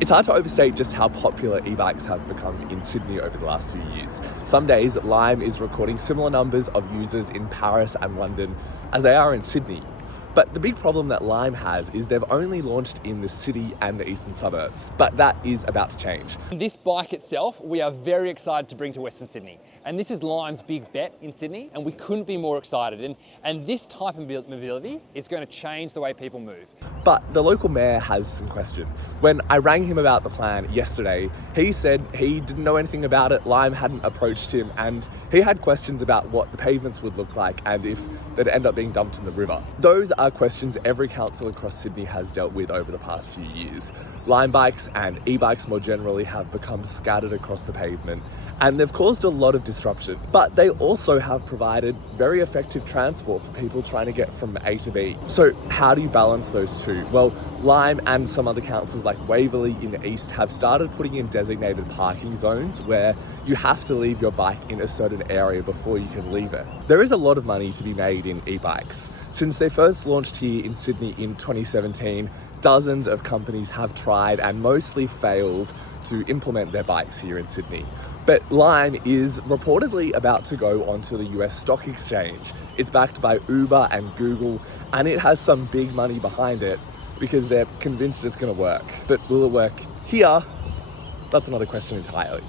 It's hard to overstate just how popular e-bikes have become in Sydney over the last few years. Some days, Lime is recording similar numbers of users in Paris and London as they are in Sydney. But the big problem that Lime has is they've only launched in the city and the eastern suburbs. But that is about to change. This bike itself, we are very excited to bring to Western Sydney. And this is Lime's big bet in Sydney, and we couldn't be more excited. And this type of mobility is going to change the way people move. But the local mayor has some questions. When I rang him about the plan yesterday, he said he didn't know anything about it, Lime hadn't approached him, and he had questions about what the pavements would look like and if they'd end up being dumped in the river. Those are questions every council across Sydney has dealt with over the past few years. Lime bikes and e-bikes more generally have become scattered across the pavement, and they've caused a lot of disruption. But they also have provided very effective transport for people trying to get from A to B. So how do you balance those two? Well, Lime and some other councils like Waverley in the east have started putting in designated parking zones where you have to leave your bike in a certain area before you can leave it. There is a lot of money to be made in e-bikes. Since they first launched here in Sydney in 2017, dozens of companies have tried and mostly failed to implement their bikes here in Sydney. But Lime is reportedly about to go onto the US stock exchange. It's backed by Uber and Google, and it has some big money behind it because they're convinced it's going to work. But will it work here? That's another question entirely.